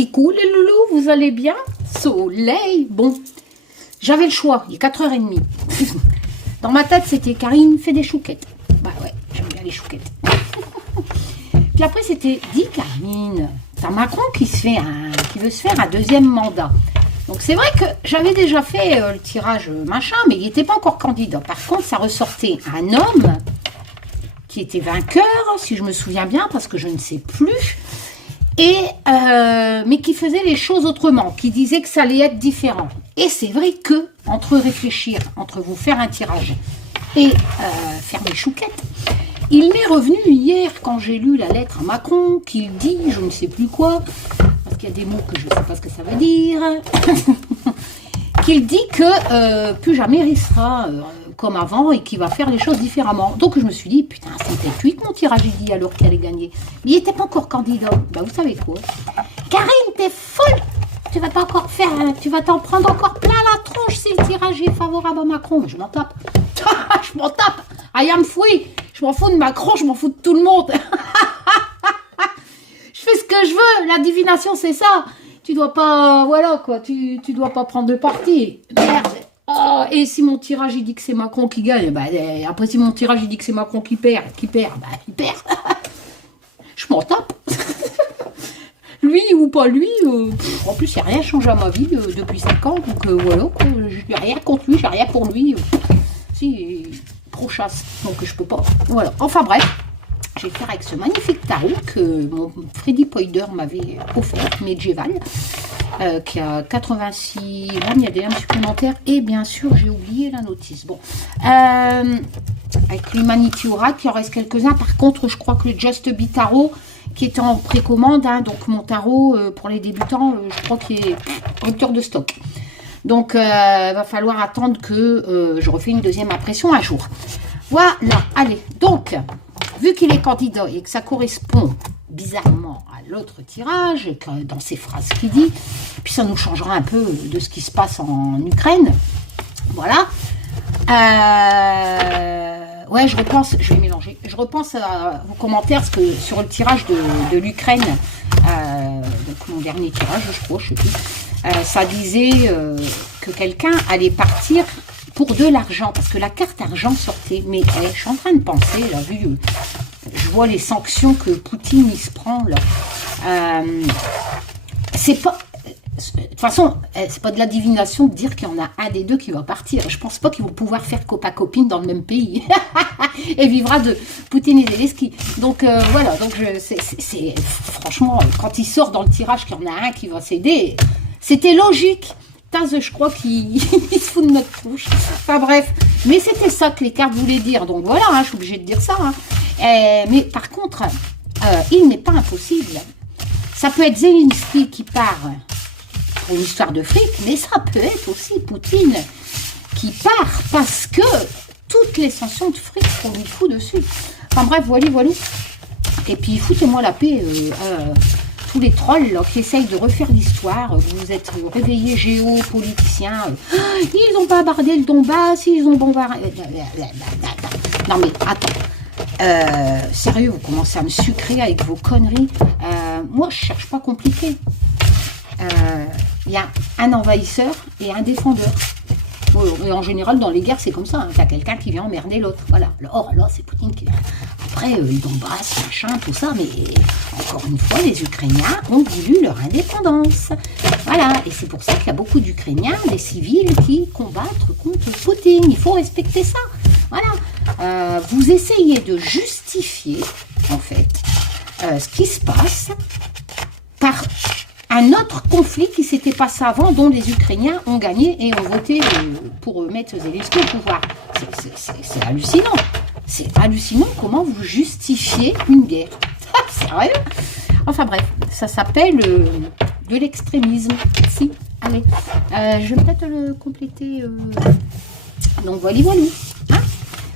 Kikou, les loulous, vous allez bien? Soleil. Bon, j'avais le choix, il est 4h30. Dans ma tête, c'était Karine fait des chouquettes. Bah ouais, j'aime bien les chouquettes. Puis après, c'était dit Karine, t'as Macron qui veut se faire un deuxième mandat. Donc c'est vrai que j'avais déjà fait le tirage machin, mais il n'était pas encore candidat. Par contre, ça ressortait un homme qui était vainqueur, si je me souviens bien, parce que je ne sais plus. Mais qui faisait les choses autrement, qui disait que ça allait être différent. Et c'est vrai que, entre réfléchir, entre vous faire un tirage et faire mes chouquettes, il m'est revenu hier, quand j'ai lu la lettre à Macron, qu'il dit, je ne sais plus quoi, parce qu'il y a des mots que je ne sais pas ce que ça veut dire, qu'il dit que plus jamais il sera comme avant et qu'il va faire les choses différemment. Donc je me suis dit, putain, c'était cuit mon tirage dit alors qu'il allait gagner. Mais il n'était pas encore candidat. Bah vous savez quoi? Karine, t'es folle! Tu vas pas encore faire, tu vas t'en prendre encore plein la tronche si le tirage est favorable à Macron. Mais je m'en tape. Je m'en tape. I am free. Je m'en fous de Macron, je m'en fous de tout le monde. Je fais ce que je veux. La divination, c'est ça. Tu dois pas, voilà quoi, tu dois pas prendre de parti. Merde. Oh, et si mon tirage il dit que c'est Macron qui gagne, bah, après si mon tirage il dit que c'est Macron qui perd, bah, il perd. Je m'en tape. Lui ou pas lui, en plus il n'y a rien changé à ma vie depuis 5 ans, donc voilà, je n'ai rien contre lui, j'ai rien pour lui. Si, pro-chasse, donc je peux pas. Voilà, enfin bref. Je vais faire avec ce magnifique tarot que mon Freddy Poider m'avait offert, médiéval, qui a 86 grammes, il y a des lames supplémentaires, et bien sûr, j'ai oublié la notice. Bon, avec l'Humanity Oracle, il en reste quelques-uns. Par contre, je crois que le Just Be Tarot, qui est en précommande, hein, donc mon tarot, pour les débutants, je crois qu'il est rupture de stock. Donc, il va falloir attendre que je refais une deuxième impression un jour. Voilà, allez, donc... Vu qu'il est candidat et que ça correspond bizarrement à l'autre tirage, dans ces phrases qu'il dit, puis ça nous changera un peu de ce qui se passe en Ukraine. Voilà. Ouais, je vais mélanger. Je repense à vos commentaires, parce que sur le tirage de l'Ukraine, donc mon dernier tirage, je crois, je sais plus, ça disait que quelqu'un allait partir pour de l'argent, parce que la carte argent sortait. Mais je suis en train de penser, là, vu je vois les sanctions que Poutine il se prend, là. C'est pas... De toute façon, c'est pas de la divination de dire qu'il y en a un des deux qui va partir. Je pense pas qu'ils vont pouvoir faire copain-copine dans le même pays. Et vivra de Poutine et Zelensky. Donc voilà, donc c'est franchement, quand il sort dans le tirage qu'il y en a un qui va céder, c'était logique. Je crois qu'il se fout de notre touche. Enfin bref, mais c'était ça que les cartes voulaient dire. Donc voilà, hein, je suis obligée de dire ça. Hein. Mais par contre, il n'est pas impossible. Ça peut être Zelensky qui part pour une histoire de fric, mais ça peut être aussi Poutine qui part parce que toutes les sanctions de fric qu'on lui fout dessus. Enfin bref, voilà. Et puis foutez-moi la paix. Tous les trolls là, qui essayent de refaire l'histoire, vous êtes réveillés géopoliticiens, ils n'ont pas abordé le Donbass, ils ont bombardé... Non mais attends, sérieux, vous commencez à me sucrer avec vos conneries. Moi je cherche pas compliqué. Il y a un envahisseur et un défendeur. Et en général dans les guerres c'est comme ça, hein. Il y a quelqu'un qui vient emmerder l'autre. Voilà, or là c'est Poutine qui... Après, ils Donbass, machin, tout ça, mais encore une fois, les Ukrainiens ont voulu leur indépendance. Voilà, et c'est pour ça qu'il y a beaucoup d'Ukrainiens, des civils, qui combattent contre Poutine. Il faut respecter ça. Voilà. Vous essayez de justifier, en fait, ce qui se passe par un autre conflit qui s'était passé avant, dont les Ukrainiens ont gagné et ont voté pour mettre Zelensky au pouvoir. C'est hallucinant. C'est hallucinant comment vous justifiez une guerre. Sérieux? Enfin bref, ça s'appelle de l'extrémisme. Si, allez. Je vais peut-être le compléter. Donc voilà. Hein,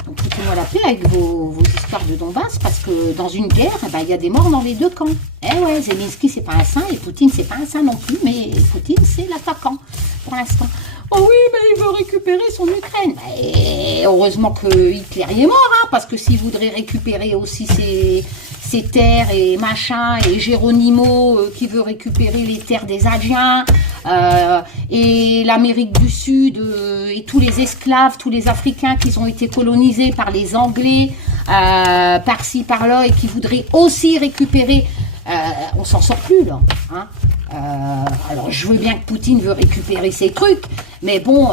donc foutez-moi la paix avec vos histoires de Donbass, parce que dans une guerre, il y a des morts dans les deux camps. Eh ouais, Zelensky c'est pas un saint et Poutine c'est pas un saint non plus, mais Poutine c'est l'attaquant pour l'instant. Oh oui, mais il veut récupérer son Ukraine. Et heureusement que Hitler y est mort, hein, parce que s'il voudrait récupérer aussi ses ses terres et machin, et Geronimo qui veut récupérer les terres des Indiens, et l'Amérique du Sud, et tous les esclaves, tous les Africains qui ont été colonisés par les Anglais, par-ci, par-là, et qui voudraient aussi récupérer... on s'en sort plus, là, hein. Alors, je veux bien que Poutine veut récupérer ses trucs, mais bon,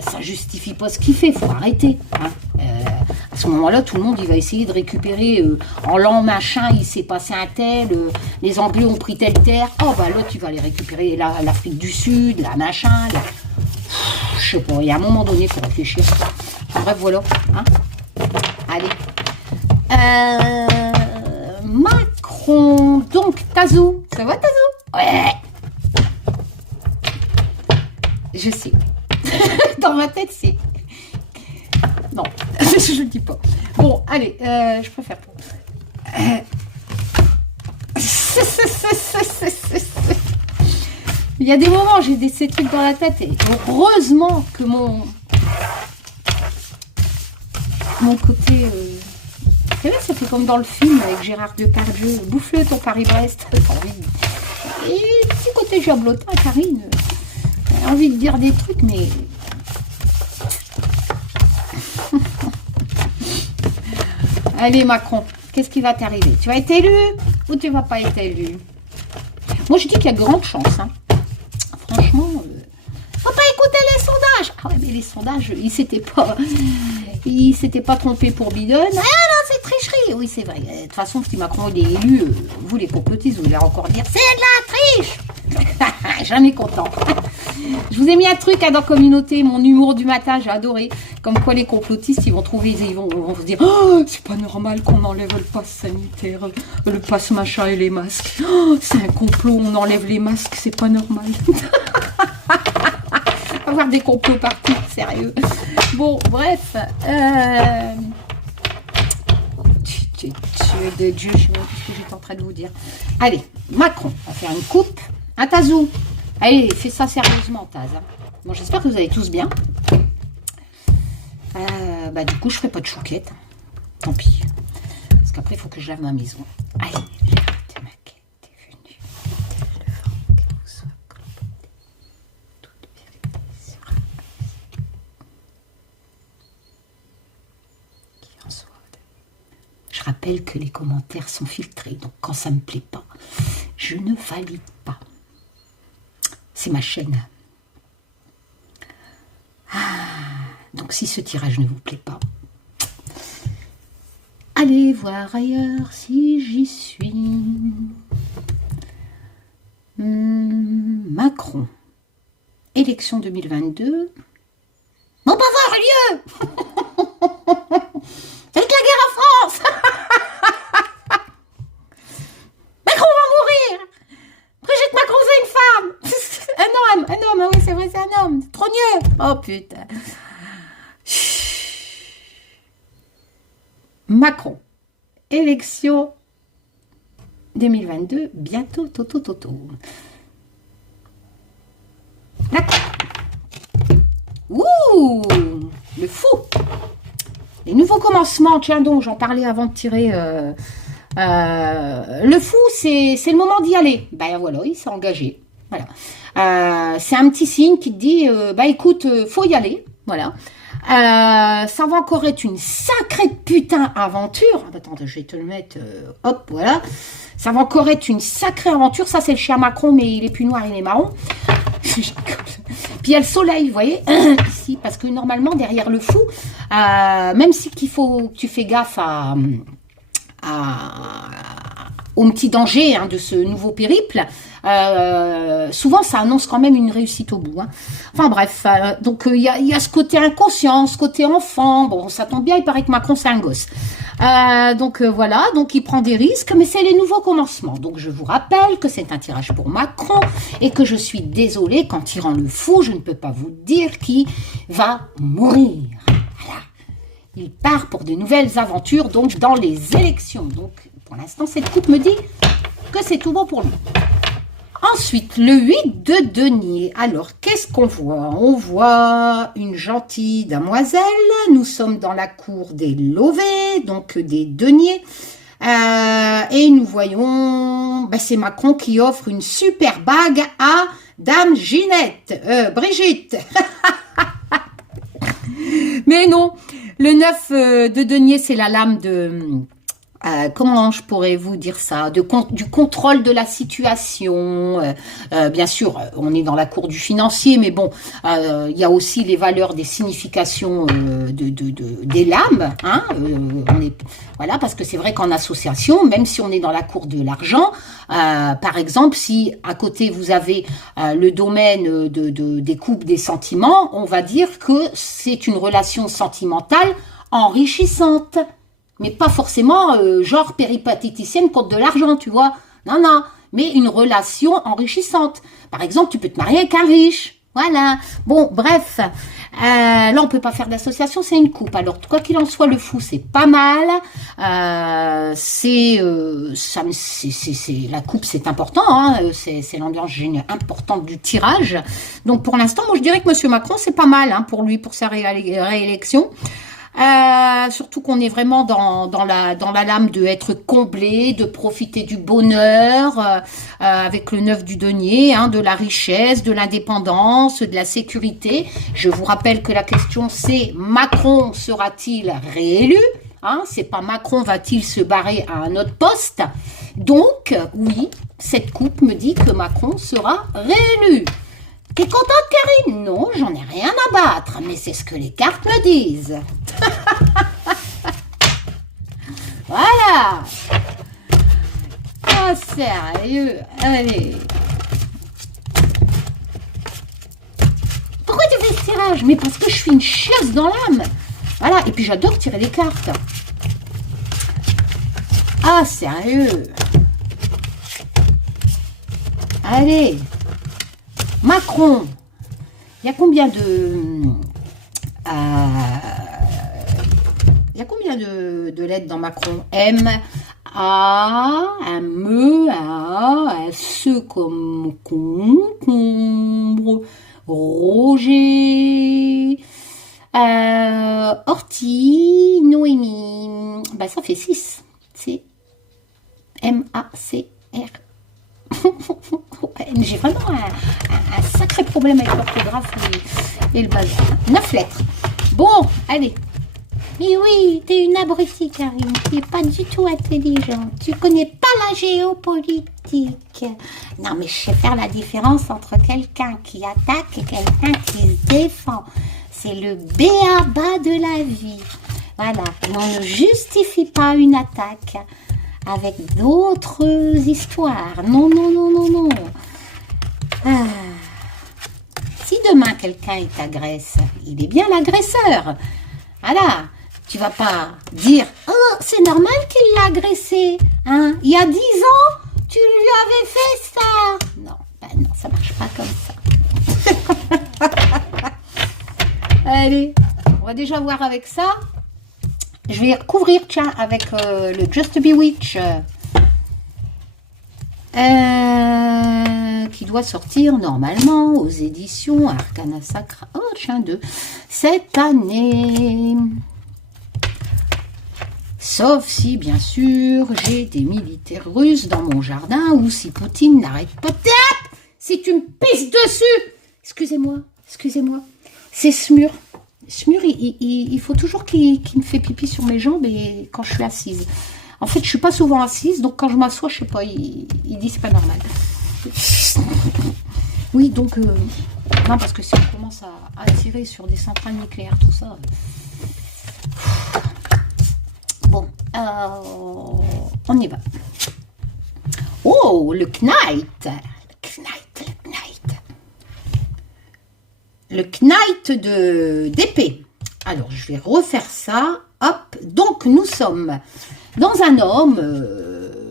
ça justifie pas ce qu'il fait, faut arrêter. Hein. À ce moment-là, tout le monde, il va essayer de récupérer en l'an machin, il s'est passé un tel, les Anglais ont pris telle terre, oh bah là, tu vas les récupérer, l'Afrique du Sud, la machin, je sais pas, il y a un moment donné, il faut réfléchir. Bref, voilà. Hein. Allez. Macron, donc, Tazou, ça va Tazou? Ouais. Je sais. Dans ma tête, c'est... Non, je ne dis pas. Bon, allez, je préfère pas. Il y a des moments, j'ai ces trucs dans la tête. Et heureusement que mon côté... Vous savez, ça fait comme dans le film avec Gérard Depardieu. Bouffe-le ton Paris-Brest. Et petit côté diablotin, Karine. J'ai envie de dire des trucs, mais... Allez, Macron, qu'est-ce qui va t'arriver? Tu vas être élu ou tu vas pas être élu? Moi, je dis qu'il y a de grandes chances. Hein. Franchement, faut pas écouter les sondages. Ah ouais, mais les sondages, ils s'étaient pas trompés pour Biden. Ah non, c'est tricherie. Oui, c'est vrai. De toute façon, si Macron il est élu, vous les complotistes, vous allez encore dire c'est de la triche. Jamais content. Je vous ai mis un truc dans la communauté, mon humour du matin, j'ai adoré. Comme quoi les complotistes, ils vont se dire oh, c'est pas normal qu'on enlève le pass sanitaire, le pass machin et les masques. Oh, c'est un complot, on enlève les masques, c'est pas normal. Avoir des complots partout, sérieux. Bon, bref. De Dieu, je sais pas ce que j'étais en train de vous dire. Allez, Macron va faire une coupe. Un Tazou. Allez, fais ça sérieusement, Taz. Hein. Bon, j'espère que vous allez tous bien. Bah, du coup, je ferai pas de chouquette. Tant pis. Parce qu'après, il faut que je lave ma maison. Allez, Gérard Maquette est venu. Je rappelle que les commentaires sont filtrés. Donc, quand ça ne me plaît pas, je ne valide pas. C'est ma chaîne. Donc, si ce tirage ne vous plaît pas, allez voir ailleurs si j'y suis. Macron. Élection 2022. Bon, pas avoir lieu. Avec la guerre en France. Macron va mourir. Brigitte Macron, c'est une femme. Un homme, oui, c'est vrai, c'est un homme. C'est trop mieux. Oh, putain. Macron. Élection 2022, bientôt, toto. D'accord. Ouh, le fou. Les nouveaux commencements, tiens donc, j'en parlais avant de tirer... le fou, c'est le moment d'y aller. Ben voilà, il s'est engagé. Voilà. C'est un petit signe qui te dit, bah écoute, faut y aller. Voilà. Ça va encore être une sacrée putain aventure. Attends, je vais te le mettre. Hop, voilà. Ça va encore être une sacrée aventure. Ça, c'est le chien Macron, mais il est plus noir, il est marron. Puis il y a le soleil, vous voyez, ici, parce que normalement, derrière le fou, même si qu'il faut que tu fais gaffe au petit danger hein, de ce nouveau périple, souvent ça annonce quand même une réussite au bout. Hein. Enfin bref, donc il y a ce côté inconscient, ce côté enfant, bon ça tombe bien, il paraît que Macron c'est un gosse. Donc voilà, donc il prend des risques, mais c'est les nouveaux commencements. Donc je vous rappelle que c'est un tirage pour Macron et que je suis désolée, qu'en tirant le fou, je ne peux pas vous dire qui va mourir. Voilà. Il part pour de nouvelles aventures, donc dans les élections. Donc pour l'instant, cette coupe me dit que c'est tout bon pour lui. Ensuite, le 8 de denier. Alors, qu'est-ce qu'on voit? On voit une gentille demoiselle. Nous sommes dans la cour des lovés, donc des deniers. Et nous voyons, ben c'est Macron qui offre une super bague à Dame Ginette, Brigitte. Mais non, le 9 de denier, c'est la lame de... comment je pourrais vous dire ça, du contrôle de la situation. Bien sûr, on est dans la cour du financier, mais bon, il y a aussi les valeurs des significations des lames. Hein, voilà, parce que c'est vrai qu'en association, même si on est dans la cour de l'argent, par exemple, si à côté vous avez le domaine des coupes des sentiments, on va dire que c'est une relation sentimentale enrichissante. Mais pas forcément genre péripatéticienne contre de l'argent, tu vois. Non, non. Mais une relation enrichissante. Par exemple, tu peux te marier avec un riche. Voilà. Bon, bref. Là, on peut pas faire d'association, c'est une coupe. Alors, quoi qu'il en soit, le fou, c'est pas mal. La coupe, c'est important. Hein, c'est l'ambiance importante du tirage. Donc, pour l'instant, moi, je dirais que Monsieur Macron, c'est pas mal hein, pour lui, pour sa réélection. Surtout qu'on est vraiment dans la lame de être comblé, de profiter du bonheur, avec le 9 du denier, hein, de la richesse, de l'indépendance, de la sécurité. Je vous rappelle que la question c'est Macron sera-t-il réélu? Hein, c'est pas Macron va-t-il se barrer à un autre poste? Donc, oui, cette coupe me dit que Macron sera réélu. T'es contente, Karine? Non, j'en ai rien à battre, mais c'est ce que les cartes me disent. Voilà. Oh, sérieux. Allez. Pourquoi tu fais ce tirage? Mais parce que je suis une chieuse dans l'âme. Voilà, et puis j'adore tirer les cartes. Ah, sérieux. Allez. Macron, il y a combien lettres dans Macron? M, A, M, E, A, S comme concombre, Roger, Orti, Noémie. Ben, ça fait 6. C'est M-A-C-R. J'ai vraiment un sacré problème avec l'orthographe et le bazar. 9 lettres. Bon, allez. Mais oui, t'es une abrutie, Karine. Tu n'es pas du tout intelligente. Tu connais pas la géopolitique. Non, mais je sais faire la différence entre quelqu'un qui attaque et quelqu'un qui se défend. C'est le b.a.-ba de la vie. Voilà. Et on ne justifie pas une attaque avec d'autres histoires. Non, non, non, non, non. Ah. Si demain quelqu'un t'agresse, il est bien l'agresseur. Voilà. Tu vas pas dire « Oh, c'est normal qu'il l'a agressé. Hein? Il y a 10 ans, tu lui avais fait ça. » Non, ben non, ça marche pas comme ça. Allez, on va déjà voir avec ça. Je vais recouvrir, tiens, avec le Just Bewitch qui doit sortir normalement aux éditions Arcana Sacra. Oh, tiens, de cette année. Sauf si, bien sûr, j'ai des militaires russes dans mon jardin ou si Poutine n'arrête pas de... Si tu me pisses dessus. Excusez-moi, excusez-moi. C'est ce mur. Ce mur, il faut toujours qu'il me fait pipi sur mes jambes et quand je suis assise. En fait, je suis pas souvent assise, donc quand je m'assois, je sais pas, il dit c'est pas normal. Oui, donc, non, parce que si on commence à tirer sur des centrales nucléaires, tout ça... Bon, on y va. Oh, le Knight. Le Knight d'épée. Alors, je vais refaire ça. Hop. Donc, nous sommes dans un homme,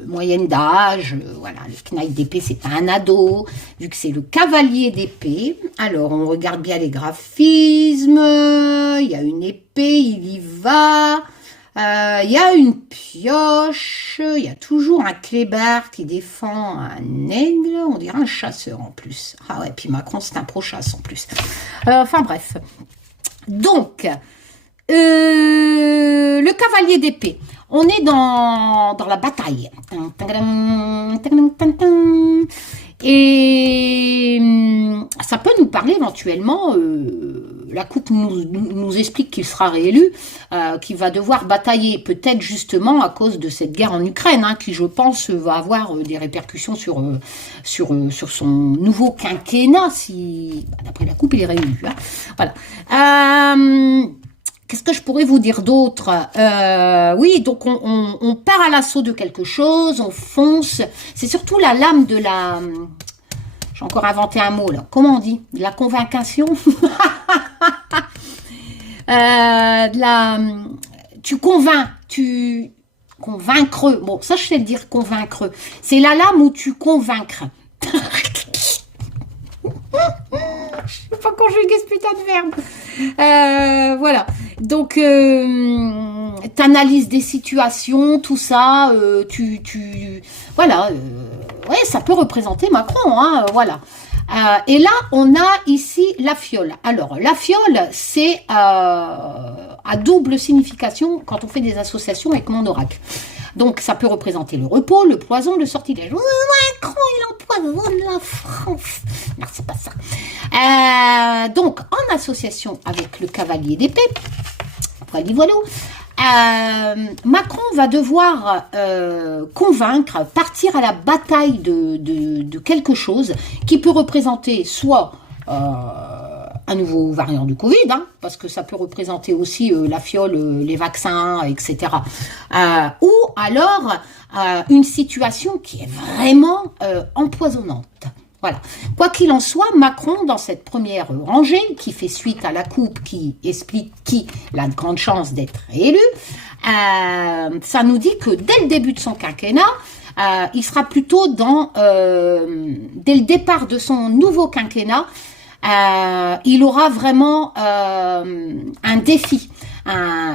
moyenne d'âge. Voilà, le Knight d'épée, c'est pas un ado, vu que c'est le cavalier d'épée. Alors, on regarde bien les graphismes. Il y a une épée, il y va. Il y a une pioche, il y a toujours un clébard qui défend un aigle, on dirait un chasseur en plus. Ah ouais, puis Macron c'est un pro-chasse en plus. Enfin bref. Donc, le cavalier d'épée. on est dans la bataille. Et ça peut nous parler éventuellement, la coupe nous explique qu'il sera réélu, qu'il va devoir batailler peut-être justement à cause de cette guerre en Ukraine, hein, qui je pense va avoir des répercussions sur son nouveau quinquennat, si d'après la coupe il est réélu. Hein. Voilà. Qu'est-ce que je pourrais vous dire d'autre? Oui, donc on part à l'assaut de quelque chose, on fonce. C'est surtout la lame de la... J'ai encore inventé un mot là. Comment on dit? De la convaincation. Tu convaincs, convaincre. Bon, ça je sais le dire convaincre. C'est la lame où tu convaincre. Je sais pas conjuguer ce putain de verbe. Voilà. Donc, t'analyses des situations, tout ça. Voilà. Ouais, ça peut représenter Macron. Hein, voilà. Et là, on a ici la fiole. Alors, la fiole, c'est à double signification quand on fait des associations avec mon oracle. Donc, ça peut représenter le repos, le poison, le sortilège. Macron, il empoisonne la France. Non, c'est pas ça. Donc, en association avec le cavalier d'épée, voilà, Macron va devoir convaincre, partir à la bataille de quelque chose qui peut représenter soit un nouveau variant du Covid, hein, parce que ça peut représenter aussi la fiole, les vaccins, etc. Ou alors une situation qui est vraiment empoisonnante. Voilà. Quoi qu'il en soit, Macron, dans cette première rangée, qui fait suite à la coupe qui explique qui a de grandes chances d'être élu, ça nous dit que dès le début de son quinquennat, il sera plutôt dès le départ de son nouveau quinquennat, il aura vraiment un défi.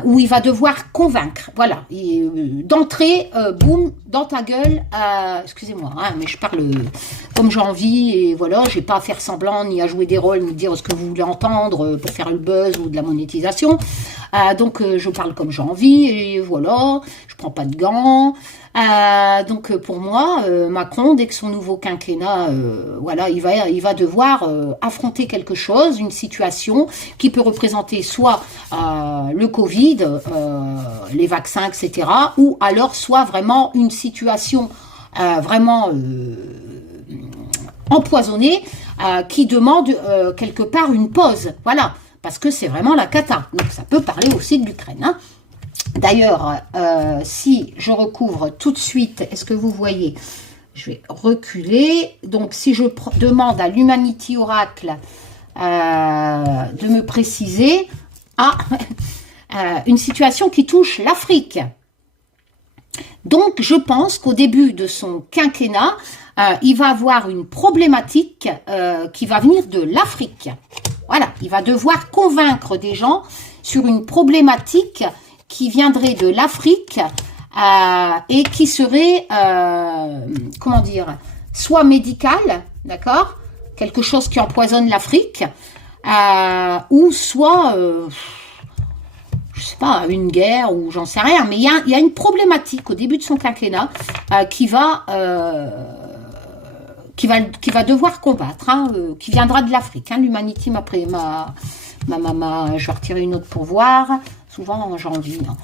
Où il va devoir convaincre, voilà, d'entrée, boum, dans ta gueule, excusez-moi, hein, mais je parle comme j'ai envie, et voilà, j'ai pas à faire semblant, ni à jouer des rôles, ni dire ce que vous voulez entendre, pour faire le buzz ou de la monétisation, donc je parle comme j'ai envie, et voilà, je prends pas de gants, donc pour moi, Macron, dès que son nouveau quinquennat, voilà, il va devoir affronter quelque chose, une situation qui peut représenter soit le Covid, les vaccins, etc., ou alors soit vraiment une situation vraiment empoisonnée qui demande quelque part une pause, voilà, parce que c'est vraiment la cata. Donc ça peut parler aussi de l'Ukraine, hein. D'ailleurs, si je recouvre tout de suite, est-ce que vous voyez? Je vais reculer. Donc, si je demande à l'Humanity Oracle de me préciser une situation qui touche l'Afrique. Donc, je pense qu'au début de son quinquennat, il va avoir une problématique qui va venir de l'Afrique. Voilà, il va devoir convaincre des gens sur une problématique qui viendrait de l'Afrique et qui serait, comment dire, soit médicale, d'accord, quelque chose qui empoisonne l'Afrique, ou soit, je sais pas, une guerre ou j'en sais rien, mais il y a une problématique au début de son quinquennat qui va devoir combattre, hein, qui viendra de l'Afrique. Hein, l'Humanity je vais retirer une autre pour voir. Souvent, j'ai envie. Hein.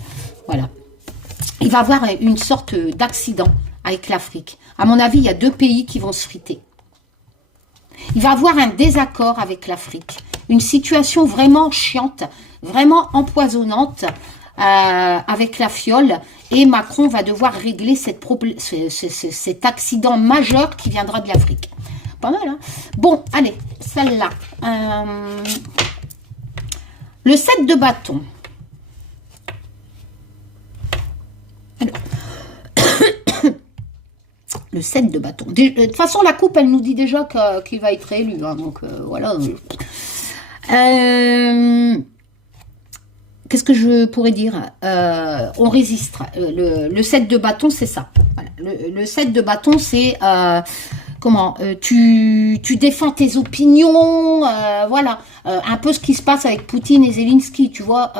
Voilà. Il va avoir une sorte d'accident avec l'Afrique. À mon avis, il y a deux pays qui vont se friter. Il va avoir un désaccord avec l'Afrique. Une situation vraiment chiante, vraiment empoisonnante avec la fiole. Et Macron va devoir régler cet accident majeur qui viendra de l'Afrique. Pas mal, hein? Bon, allez, celle-là. Le 7 de bâton. Alors, le 7 de bâton. De toute façon, la coupe, elle nous dit déjà qu'il va être élu. Hein, donc, voilà. Qu'est-ce que je pourrais dire? On résiste. Le 7 de bâton, c'est ça. Voilà. Le 7 de bâton, c'est... comment, tu défends tes opinions, voilà, un peu ce qui se passe avec Poutine et Zelensky, tu vois,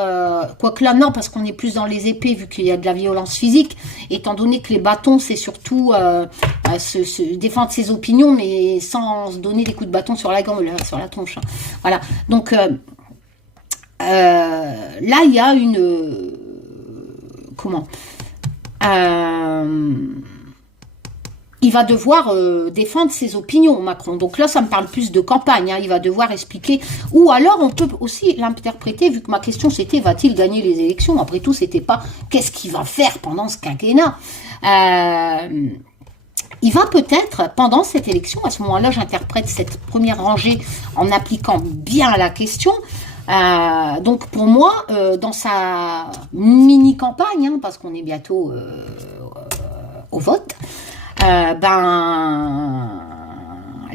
quoique là non, parce qu'on est plus dans les épées vu qu'il y a de la violence physique, étant donné que les bâtons c'est surtout défendre ses opinions, mais sans se donner des coups de bâton sur la gueule, sur la tronche, hein. Voilà, donc là il y a une comment il va devoir défendre ses opinions, Macron. Donc là, ça me parle plus de campagne. Hein. Il va devoir expliquer. Ou alors, on peut aussi l'interpréter, vu que ma question, c'était, va-t-il gagner les élections? Après tout, c'était pas, qu'est-ce qu'il va faire pendant ce quinquennat? Il va peut-être, pendant cette élection, à ce moment-là, j'interprète cette première rangée en appliquant bien la question. Donc, pour moi, dans sa mini-campagne, hein, parce qu'on est bientôt au vote,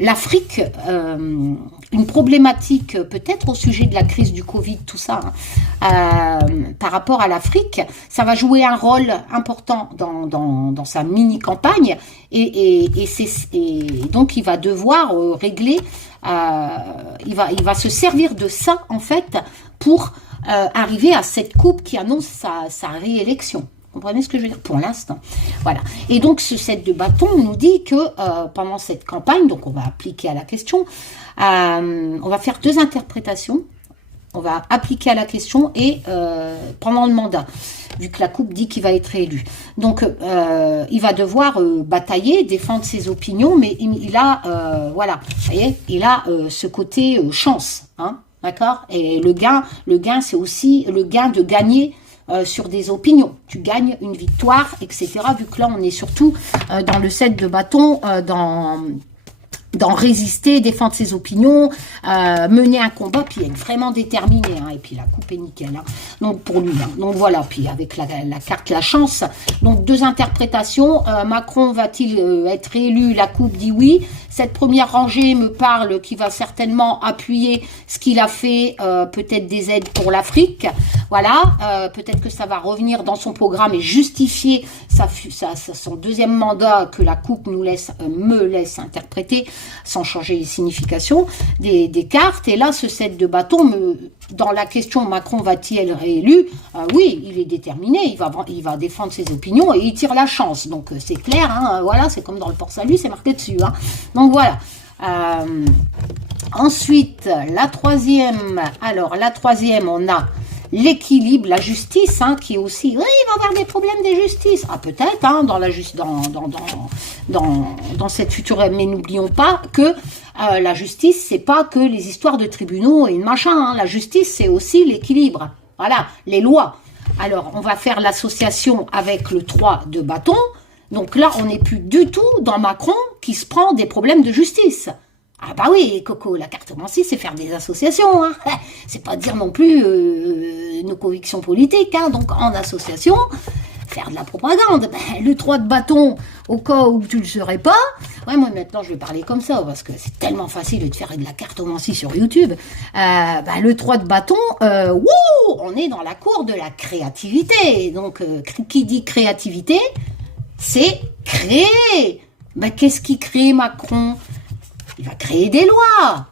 l'Afrique, une problématique peut-être au sujet de la crise du Covid, tout ça, par rapport à l'Afrique, ça va jouer un rôle important dans sa mini-campagne et donc il va devoir régler, il va se servir de ça en fait pour arriver à cette coupe qui annonce sa réélection. Vous comprenez ce que je veux dire pour l'instant? Voilà. Et donc, ce set de bâtons nous dit que pendant cette campagne, donc on va appliquer à la question, on va faire deux interprétations. On va appliquer à la question et pendant le mandat, vu que la coupe dit qu'il va être élu. Donc, il va devoir batailler, défendre ses opinions, mais il a, voilà, vous voyez, il a ce côté chance, hein, d'accord? Et le gain, c'est aussi le gain de gagner sur des opinions. Tu gagnes une victoire, etc. Vu que là, on est surtout dans le set de bâtons, dans résister, défendre ses opinions, mener un combat, puis être vraiment déterminé, hein, et puis la coupe est nickel, hein, donc pour lui, hein, donc voilà, puis avec la carte la chance, donc deux interprétations, Macron va-t-il être élu, la coupe dit oui, cette première rangée me parle qu'il va certainement appuyer ce qu'il a fait, peut-être des aides pour l'Afrique, voilà, peut-être que ça va revenir dans son programme et justifier son deuxième mandat que la coupe me laisse interpréter, sans changer les significations des cartes. Et là, ce set de bâtons, dans la question Macron va-t-il être réélu, oui, il est déterminé, il va défendre ses opinions et il tire la chance. Donc c'est clair, hein, voilà, c'est comme dans le port-salut, c'est marqué dessus. Hein. Donc voilà. Ensuite, la troisième, on a l'équilibre, la justice, hein, qui est aussi, oui, il va y avoir des problèmes de justice. Ah, peut-être, hein, dans cette future, mais n'oublions pas que la justice, c'est pas que les histoires de tribunaux et machin, hein. La justice, c'est aussi l'équilibre. Voilà, les lois. Alors, on va faire l'association avec le 3 de bâton. Donc là, on n'est plus du tout dans Macron qui se prend des problèmes de justice. Ah bah oui, Coco, la cartomancie, c'est faire des associations, hein. C'est pas dire non plus nos convictions politiques, hein. Donc en association, faire de la propagande. Ben, le 3 de bâton, au cas où tu le serais pas, ouais, moi maintenant je vais parler comme ça, parce que c'est tellement facile de faire de la cartomancie sur YouTube. Ben, le 3 de bâton, on est dans la cour de la créativité. Donc qui dit créativité, c'est créer. Ben, qu'est-ce qui crée Macron ? Il va créer des lois.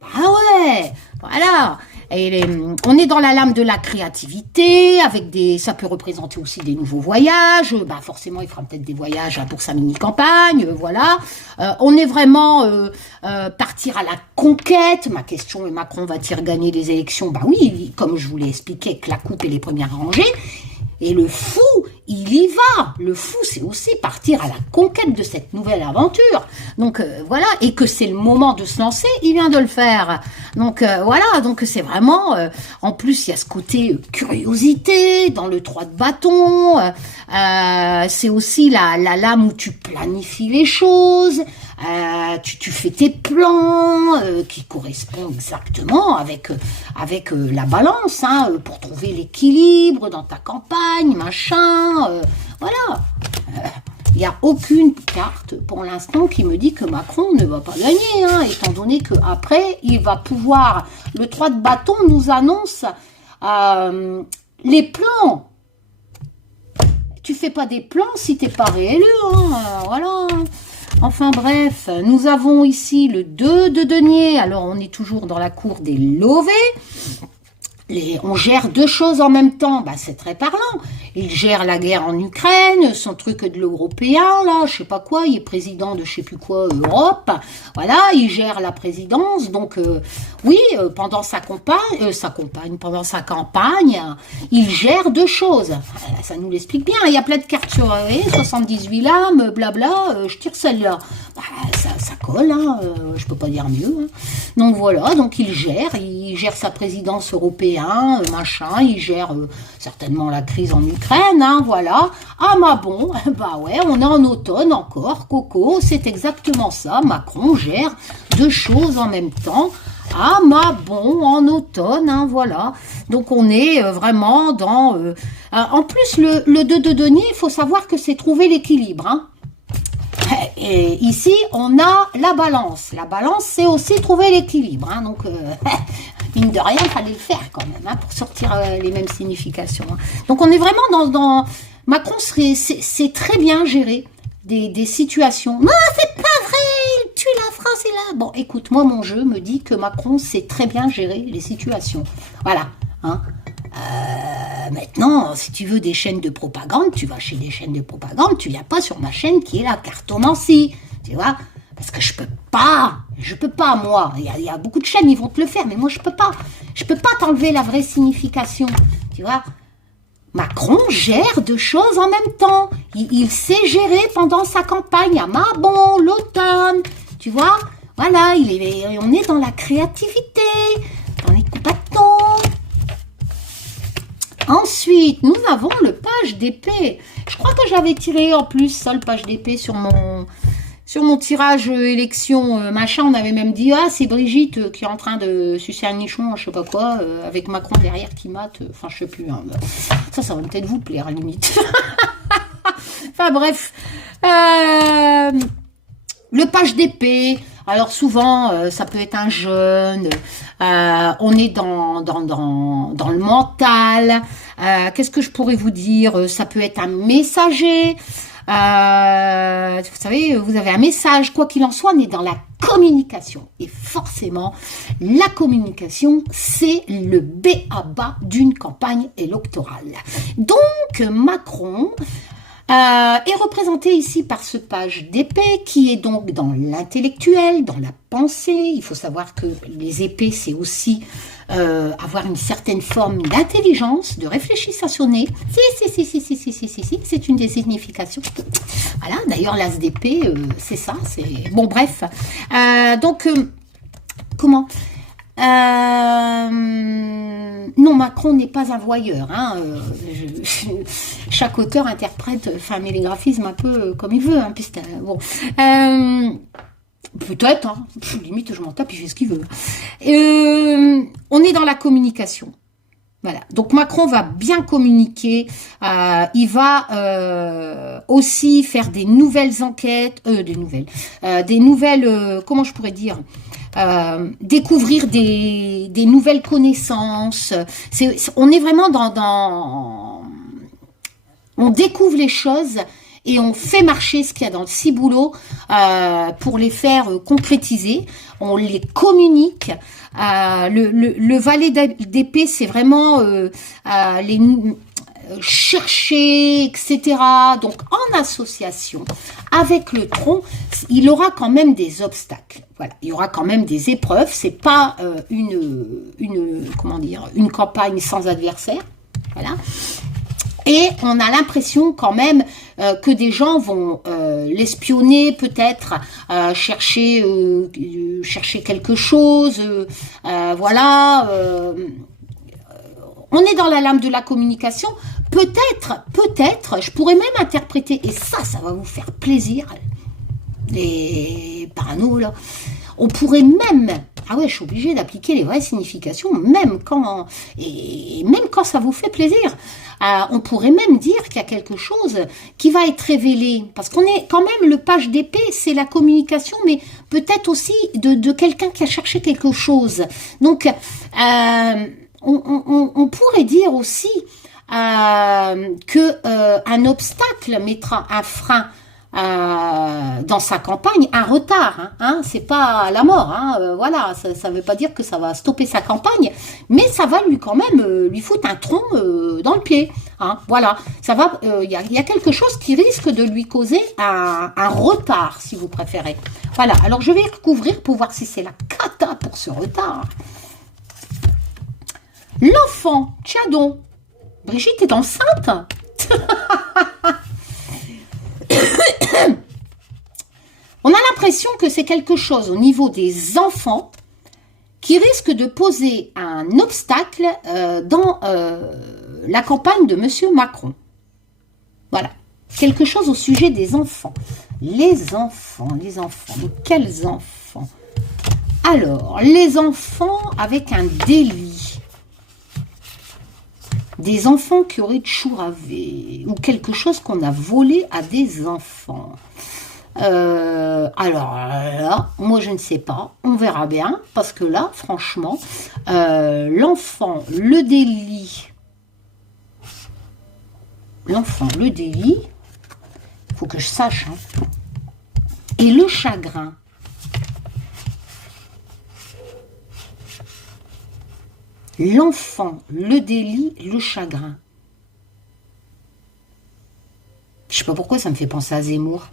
Ah ouais, voilà. Et on est dans la lame de la créativité, ça peut représenter aussi des nouveaux voyages. Bah forcément, il fera peut-être des voyages pour sa mini-campagne, voilà. On est vraiment partir à la conquête. Ma question est, Macron va-t-il gagner les élections? Bah oui, comme je vous l'ai expliqué, avec la coupe et les premières rangées. Et le fou, il y va. Le fou, c'est aussi partir à la conquête de cette nouvelle aventure. Donc voilà, et que c'est le moment de se lancer, il vient de le faire. Donc voilà, donc c'est vraiment... en plus, il y a ce côté curiosité dans le 3 de bâton. C'est aussi la lame où tu planifies les choses. Tu fais tes plans qui correspondent exactement avec la balance, hein, pour trouver l'équilibre dans ta campagne, machin, voilà. Il n'y a aucune carte pour l'instant qui me dit que Macron ne va pas gagner, hein, étant donné qu'après, il va pouvoir... Le 3 de bâton nous annonce les plans. Tu fais pas des plans si t'es pas réélu, hein, voilà. Enfin bref, nous avons ici le 2 de denier. Alors, on est toujours dans la cour des lovés. On gère deux choses en même temps, bah, c'est très parlant. Il gère la guerre en Ukraine, son truc de l'européen, là, je sais pas quoi, il est président de je sais plus quoi, Europe. Voilà, il gère la présidence. Donc, oui, pendant pendant sa campagne, il gère deux choses. Ça nous l'explique bien. Il y a plein de cartes sur 78 lames, blabla, je tire celle-là. Bah, ça colle, hein, je peux pas dire mieux. Hein. Donc voilà, donc il gère sa présidence européenne, machin, il gère certainement la crise en Ukraine, hein, voilà. Ah ma bon, bah ouais, on est en automne encore, coco, c'est exactement ça, Macron gère deux choses en même temps. Ah ma bon, en automne, hein, voilà. Donc on est vraiment dans... en plus, le 2 de denier, il faut savoir que c'est trouver l'équilibre, hein. Et ici, on a la balance. La balance, c'est aussi trouver l'équilibre. Hein. Donc, mine de rien, il fallait le faire quand même, hein, pour sortir les mêmes significations. Hein. Donc, on est vraiment dans Macron, c'est très bien géré des situations. Non, c'est pas vrai, il tue la France et là. Bon, écoute, moi, mon jeu me dit que Macron sait très bien gérer les situations. Voilà. Hein. Maintenant, si tu veux des chaînes de propagande, tu vas chez des chaînes de propagande, tu viens pas sur ma chaîne qui est la cartomancie, tu vois, parce que je peux pas, moi, il y a beaucoup de chaînes, ils vont te le faire, mais moi je peux pas t'enlever la vraie signification, tu vois. Macron gère deux choses en même temps, il sait gérer pendant sa campagne, ah bon, l'automne, tu vois, voilà, on est dans la créativité, dans les coups bâtons. Ensuite, nous avons le page d'épée. Je crois que j'avais tiré en plus ça, le page d'épée sur mon tirage élection machin. On avait même dit, ah, c'est Brigitte qui est en train de sucer un nichon, je sais pas quoi, avec Macron derrière qui mate. Enfin, je sais plus. Hein. Ça va peut-être vous plaire, à la limite. Enfin, bref. Le page d'épée. Alors souvent, ça peut être un jeune, on est dans le mental. Qu'est-ce que je pourrais vous dire? Ça peut être un messager. Vous savez, vous avez un message. Quoi qu'il en soit, on est dans la communication. Et forcément, la communication, c'est le b.a.-ba d'une campagne électorale. Donc, Macron... est représenté ici par ce page d'épée qui est donc dans l'intellectuel, dans la pensée. Il faut savoir que les épées, c'est aussi avoir une certaine forme d'intelligence, de réfléchissationnée. Si, c'est une des significations. Voilà, d'ailleurs, l'as d'épée, c'est ça. Bon, bref. Donc, comment non, Macron n'est pas un voyeur. Hein. Chaque auteur interprète, enfin, met les graphismes un peu comme il veut. Hein, bon. Peut-être, hein. Limite, je m'en tape, il fait ce qu'il veut. On est dans la communication. Voilà. Donc, Macron va bien communiquer. Il va aussi faire des nouvelles enquêtes, des nouvelles, comment je pourrais dire, découvrir des nouvelles connaissances. On est vraiment on découvre les choses et on fait marcher ce qu'il y a dans le ciboulot pour les faire concrétiser. On les communique. Le valet d'épée, c'est vraiment les chercher, etc. Donc, en association avec le tronc, il aura quand même des obstacles. Voilà, il y aura quand même des épreuves. C'est pas comment dire, une campagne sans adversaire. Voilà. Et on a l'impression quand même que des gens vont l'espionner, peut-être chercher quelque chose. Voilà. On est dans la lame de la communication. Peut-être, je pourrais même interpréter, et ça va vous faire plaisir, les paranos, là. On pourrait même, ah ouais, je suis obligée d'appliquer les vraies significations, même quand ça vous fait plaisir. On pourrait même dire qu'il y a quelque chose qui va être révélé, parce qu'on est quand même, le page d'épée, c'est la communication, mais peut-être aussi de quelqu'un qui a cherché quelque chose. Donc, on pourrait dire aussi que un obstacle mettra un frein dans sa campagne un retard. C'est pas la mort. Voilà, ça veut pas dire que ça va stopper sa campagne, mais ça va lui quand même lui foutre un tronc dans le pied. Voilà, ça va. Il y a quelque chose qui risque de lui causer un retard, si vous préférez. Voilà. Alors je vais recouvrir pour voir si c'est la cata pour ce retard. L'enfant, tiens donc, Brigitte est enceinte. On a l'impression que c'est quelque chose au niveau des enfants qui risque de poser un obstacle dans la campagne de M. Macron. Voilà. Quelque chose au sujet des enfants. Les enfants. Mais quels enfants? Alors, les enfants avec un délit. Des enfants qui auraient chouravé ou quelque chose qu'on a volé à des enfants. Alors là, moi je ne sais pas, on verra bien, parce que là, franchement, l'enfant, le délit, il faut que je sache, et le chagrin. L'enfant, le délit, le chagrin. Je sais pas pourquoi ça me fait penser à Zemmour.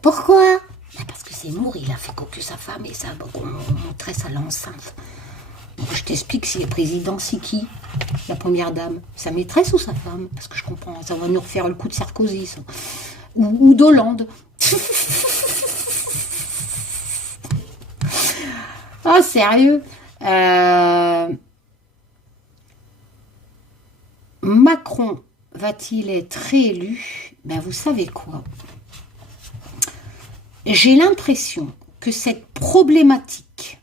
Pourquoi? Parce que Zemmour, il a fait cocu sa femme et ça, on montrait ça l'enceinte. Donc je t'explique, si le président, c'est qui? La première dame, sa maîtresse ou sa femme? Parce que je comprends, ça va nous refaire le coup de Sarkozy, ça. Ou d'Hollande. Ah, sérieux? Macron va-t-il être réélu? Ben vous savez quoi? J'ai l'impression que cette problématique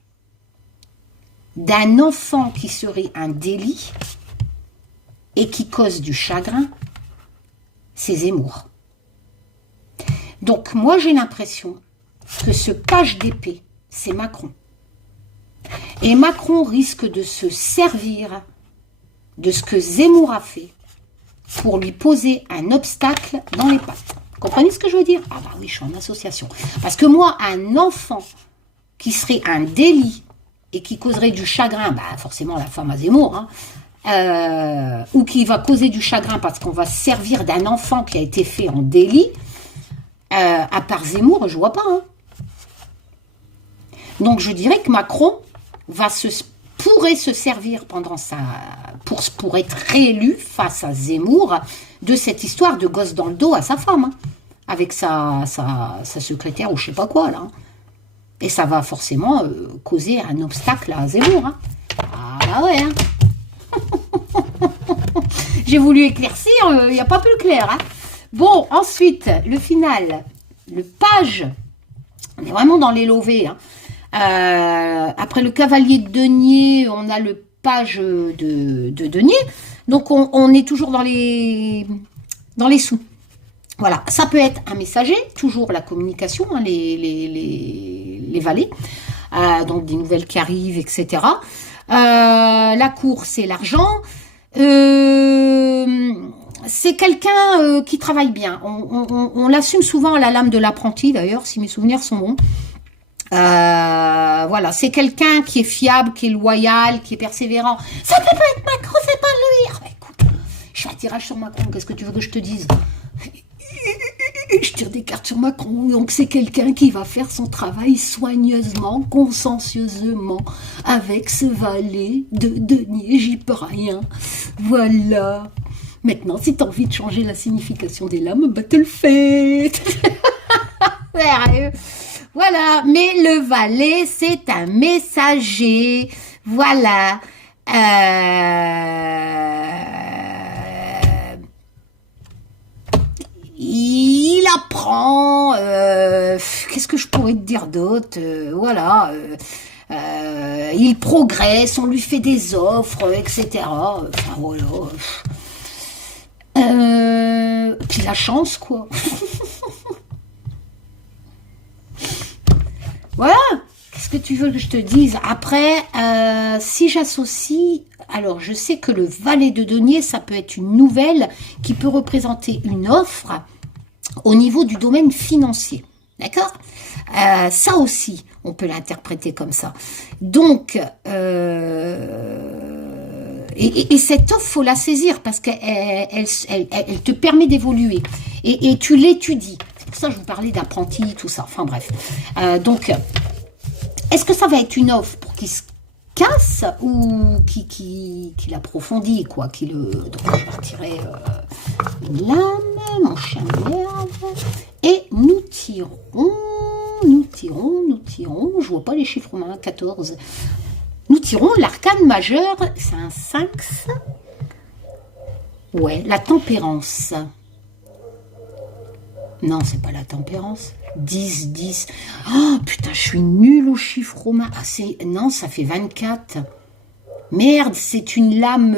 d'un enfant qui serait un délit et qui cause du chagrin, c'est Zemmour. Donc moi j'ai l'impression que ce cache d'épée, c'est Macron. Et Macron risque de se servir de ce que Zemmour a fait pour lui poser un obstacle dans les pattes. Vous comprenez ce que je veux dire? Ah bah oui, je suis en association. Parce que moi, un enfant qui serait un délit et qui causerait du chagrin, bah forcément la femme à Zemmour, ou qui va causer du chagrin parce qu'on va se servir d'un enfant qui a été fait en délit, à part Zemmour, je vois pas. Donc je dirais que Macron pourrait se servir pour être réélu face à Zemmour de cette histoire de gosse dans le dos à sa femme, avec sa secrétaire ou je sais pas quoi là. Et ça va forcément causer un obstacle à Zemmour. Ah bah ouais. J'ai voulu éclaircir, il n'y a pas plus clair. Bon, ensuite, le final, le page, on est vraiment dans les lovés. Après le cavalier de denier, on a le page de denier. Donc, on est toujours dans les sous. Voilà, ça peut être un messager, toujours la communication, les valets. Donc, des nouvelles qui arrivent, etc. La cour, c'est l'argent. C'est quelqu'un qui travaille bien. On l'assume souvent à la lame de l'apprenti, d'ailleurs, si mes souvenirs sont bons. Voilà, c'est quelqu'un qui est fiable, qui est loyal, qui est persévérant. Ça peut pas être Macron, c'est pas lui. Ah, bah, écoute, je fais un tirage sur Macron, qu'est-ce que tu veux que je te dise? Je tire des cartes sur Macron, donc c'est quelqu'un qui va faire son travail soigneusement, consciencieusement, avec ce valet de denier, j'y peux rien. Voilà. Maintenant, si t'as envie de changer la signification des lames, bah te le fais. Sérieux. Voilà, mais le valet, c'est un messager. Voilà. Il apprend. Qu'est-ce que je pourrais te dire d'autre? Voilà. Il progresse, on lui fait des offres, etc. Enfin, voilà. Puis la chance, quoi. Voilà, qu'est-ce que tu veux que je te dise? Après, si j'associe, alors je sais que le valet de denier, ça peut être une nouvelle qui peut représenter une offre au niveau du domaine financier. D'accord? Ça aussi, on peut l'interpréter comme ça. Donc, et cette offre, faut la saisir parce qu'elle elle te permet d'évoluer. Et tu l'étudies. C'est pour ça que je vous parlais d'apprenti, tout ça. Enfin bref. Donc, est-ce que ça va être une offre pour qu'il se casse ou qui l'approfondit, quoi, donc je vais retirer une lame, mon chien merde, et nous tirons, je vois pas les chiffres romains, 14, nous tirons l'arcane majeur, c'est un 5, ouais, la tempérance, non, c'est pas la tempérance, 10, 10. Oh, putain, je suis nulle aux chiffres romains. Ah, non, ça fait 24. Merde, c'est une lame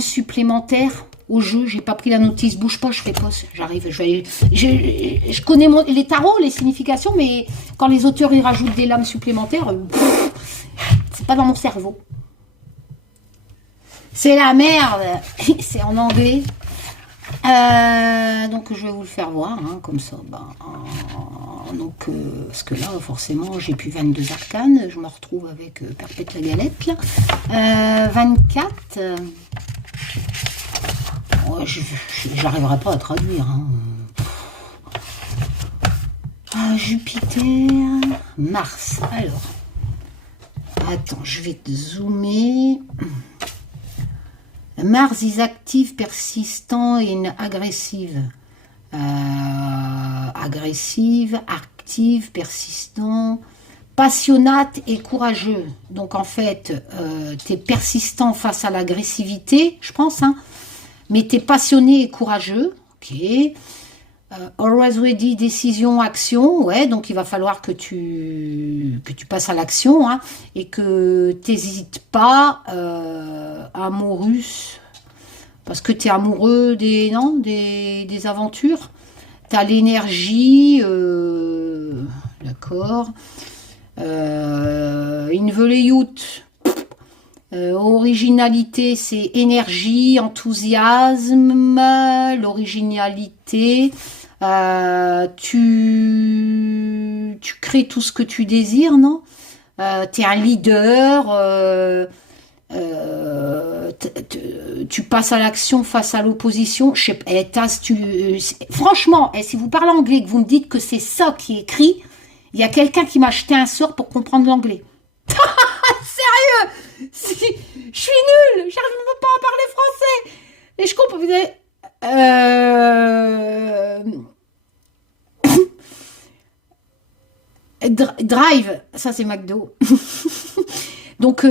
supplémentaire au jeu. J'ai pas pris la notice. Bouge pas, je fais pause. J'arrive, je connais les tarots, les significations, mais quand les auteurs y rajoutent des lames supplémentaires, c'est pas dans mon cerveau. C'est la merde. C'est en anglais. Donc je vais vous le faire voir, hein, comme ça. Donc, parce que là, forcément, j'ai plus 22 arcanes. Je me retrouve avec Perpète la galette. Là. 24. Ouais, j'arriverai pas à traduire. Hein. Jupiter. Mars. Alors. Attends, je vais te zoomer. Mars is active, persistant et agressive. Agressive, active, persistant, passionnate et courageux. Donc en fait, tu es persistant face à l'agressivité, je pense, hein, mais tu es passionné et courageux. Ok. Always ready, décision, action. Ouais, donc il va falloir que tu passes à l'action, hein, et que tu n'hésites pas, amoureux, parce que tu es amoureux des aventures. Tu as l'énergie, d'accord. Invelayut, originalité, c'est énergie, enthousiasme, l'originalité. Tu crées tout ce que tu désires, non? Tu es un leader, tu passes à l'action face à l'opposition. Franchement, si vous parlez anglais, que vous me dites que c'est ça qui est écrit, il y a quelqu'un qui m'a acheté un sort pour comprendre l'anglais. Sérieux, je suis nulle, j'arrive même pas à parler français. Et je comprends. Drive, ça c'est McDo. Donc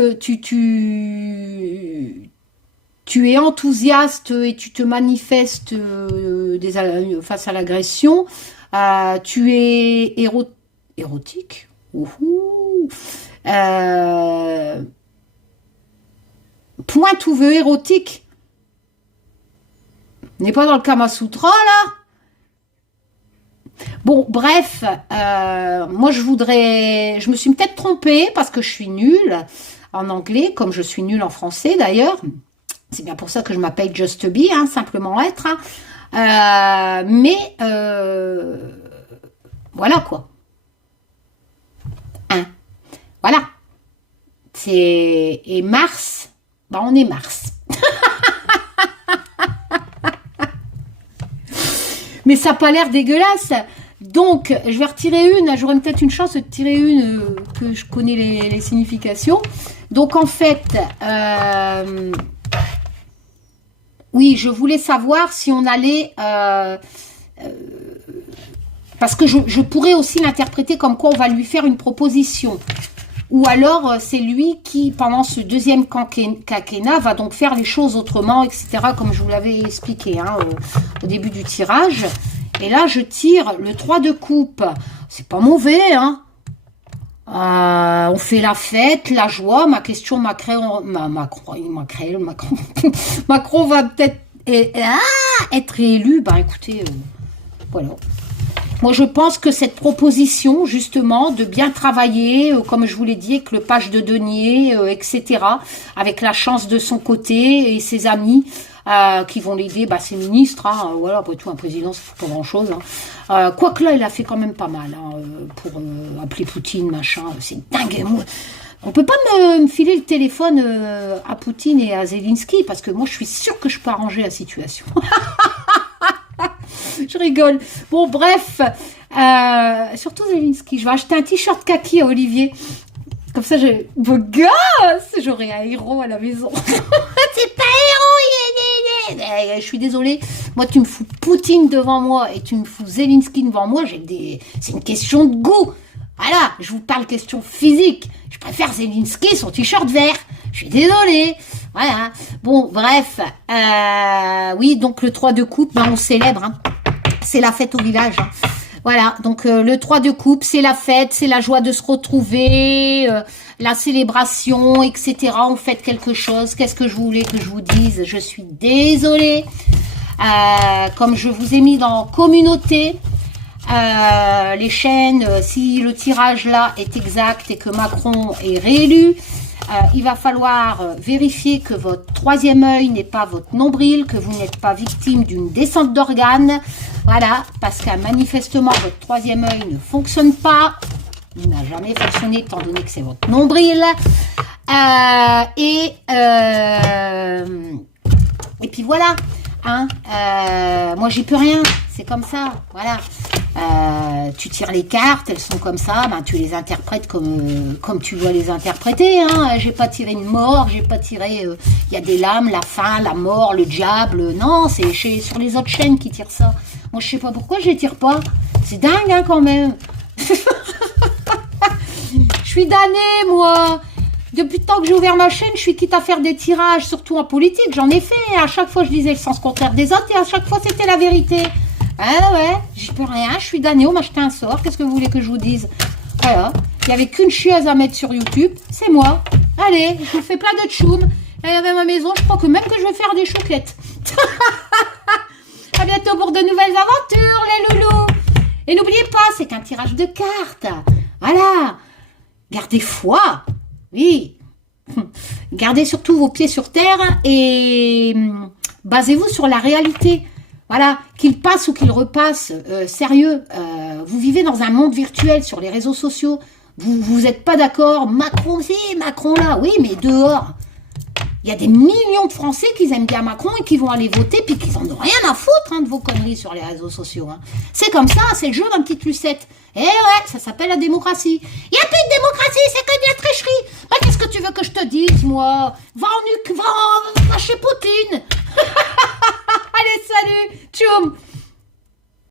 tu es enthousiaste et tu te manifestes face à l'agression. Tu es érotique. Point tout veut érotique. On n'est pas dans le Kama Sutra là. Bon, bref, moi je me suis peut-être trompée parce que je suis nulle en anglais, comme je suis nulle en français d'ailleurs. C'est bien pour ça que je m'appelle Just Be, hein, simplement être. Hein. Mais voilà quoi. Hein. Voilà. Et Mars, on est Mars. Mais ça n'a pas l'air dégueulasse. Donc, je vais retirer une. J'aurais peut-être une chance de tirer une que je connais les significations. Donc, en fait, oui, je voulais savoir si on allait... parce que je pourrais aussi l'interpréter comme quoi on va lui faire une proposition. Ou alors, c'est lui qui, pendant ce deuxième quinquennat, va donc faire les choses autrement, etc., comme je vous l'avais expliqué hein, au début du tirage. Et là, je tire le 3 de coupe. C'est pas mauvais, hein. On fait la fête, la joie. Ma question, Macron va peut-être être élu. Ben, écoutez, voilà. Moi, je pense que cette proposition, justement, de bien travailler, comme je vous l'ai dit, avec le page de denier, etc., avec la chance de son côté et ses amis, qui vont l'aider, bah, ses ministres, hein, voilà, après tout, un président, ça fait pas grand-chose. Hein. Quoique là, il a fait quand même pas mal, hein, pour appeler Poutine, machin, c'est dingue. Moi, on peut pas me filer le téléphone à Poutine et à Zelensky, parce que moi, je suis sûre que je peux arranger la situation. Je rigole. Bon, bref, surtout Zelensky, je vais acheter un t-shirt kaki à Olivier. Comme ça, j'ai beau gosse, j'aurai un héros à la maison. C'est pas héros, je suis désolée. Moi, tu me fous Poutine devant moi et tu me fous Zelensky devant moi, c'est une question de goût. Voilà, je vous parle question physique. Je préfère Zelensky, son t-shirt vert. Je suis désolée. Voilà. Bon, bref. Oui, donc le 3 de coupe, ben, on célèbre. Hein. C'est la fête au village. Hein. Voilà, donc le 3 de coupe, c'est la fête, c'est la joie de se retrouver, la célébration, etc. On fête quelque chose. Qu'est-ce que je voulais que je vous dise? Je suis désolée. Comme je vous ai mis dans communauté, les chaînes, si le tirage là est exact et que Macron est réélu, il va falloir vérifier que votre troisième œil n'est pas votre nombril, que vous n'êtes pas victime d'une descente d'organes. Voilà, parce que manifestement, votre troisième œil ne fonctionne pas. Il n'a jamais fonctionné étant donné que c'est votre nombril. Et puis voilà. Hein, moi, j'y peux rien. C'est comme ça. Voilà. Tu tires les cartes, elles sont comme ça, ben, tu les interprètes comme tu dois les interpréter. Hein. J'ai pas tiré une mort, j'ai pas tiré... Il y a des lames, la faim, la mort, le diable. Non, c'est sur les autres chaînes qui tirent ça. Moi, je sais pas pourquoi je les tire pas. C'est dingue, hein, quand même. Je suis damnée, moi. Depuis le temps que j'ai ouvert ma chaîne, je suis quitte à faire des tirages, surtout en politique. J'en ai fait. À chaque fois, je disais le sens contraire des autres et à chaque fois, c'était la vérité. Ah ouais, j'y peux rien, je suis damnée, on m'a acheté un sort, qu'est-ce que vous voulez que je vous dise? Voilà, il n'y avait qu'une chieuse à mettre sur YouTube, c'est moi. Allez, je vous fais plein de tchoum. Il y avait ma maison, je crois que même que je vais faire des chouquettes. À bientôt pour de nouvelles aventures, les loulous. Et n'oubliez pas, c'est qu'un tirage de cartes. Voilà, gardez foi, oui. Gardez surtout vos pieds sur terre et basez-vous sur la réalité. Voilà, qu'il passe ou qu'il repasse, sérieux, vous vivez dans un monde virtuel sur les réseaux sociaux, vous n'êtes pas d'accord, Macron si, Macron là, oui, mais dehors, il y a des millions de Français qui aiment bien Macron et qui vont aller voter, puis qui n'en ont rien à foutre hein, de vos conneries sur les réseaux sociaux. Hein. C'est comme ça, c'est le jeu d'un petit lucette. Eh ouais, ça s'appelle la démocratie. Il n'y a plus de démocratie, c'est que de la tricherie. Bah, qu'est-ce que tu veux que je te dise, moi? Va chez Poutine. Allez, salut, tchoum.